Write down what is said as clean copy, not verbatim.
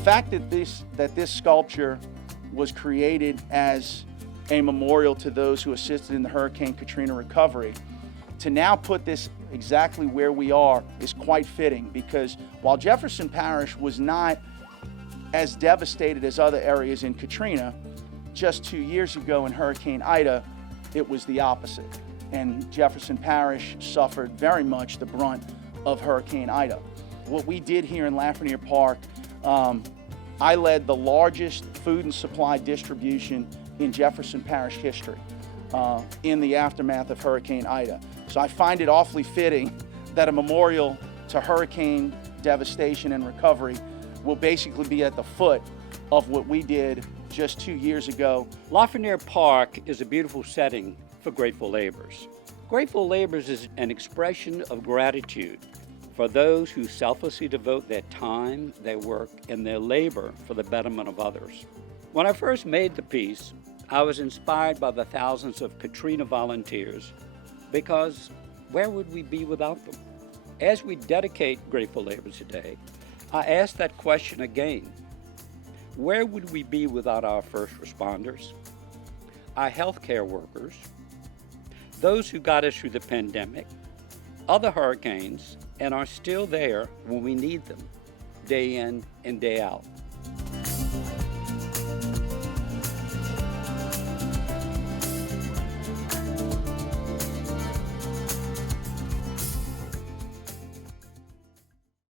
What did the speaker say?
fact that this sculpture was created as a memorial to those who assisted in the Hurricane Katrina recovery, to now put this exactly where we are is quite fitting, because while Jefferson Parish was not as devastated as other areas in Katrina, just 2 years ago in Hurricane Ida, it was the opposite. And Jefferson Parish suffered very much the brunt of Hurricane Ida. What we did here in Lafreniere Park, I led the largest food and supply distribution in Jefferson Parish history in the aftermath of Hurricane Ida. So I find it awfully fitting that a memorial to hurricane devastation and recovery will basically be at the foot of what we did just 2 years ago. Lafreniere Park is a beautiful setting for Grateful Laborers. Grateful Laborers is an expression of gratitude for those who selflessly devote their time, their work, and their labor for the betterment of others. When I first made the piece, I was inspired by the thousands of Katrina volunteers, because where would we be without them? As we dedicate Grateful Laborers today, I ask that question again. Where would we be without our first responders, our healthcare workers, those who got us through the pandemic, other hurricanes, and are still there when we need them, day in and day out?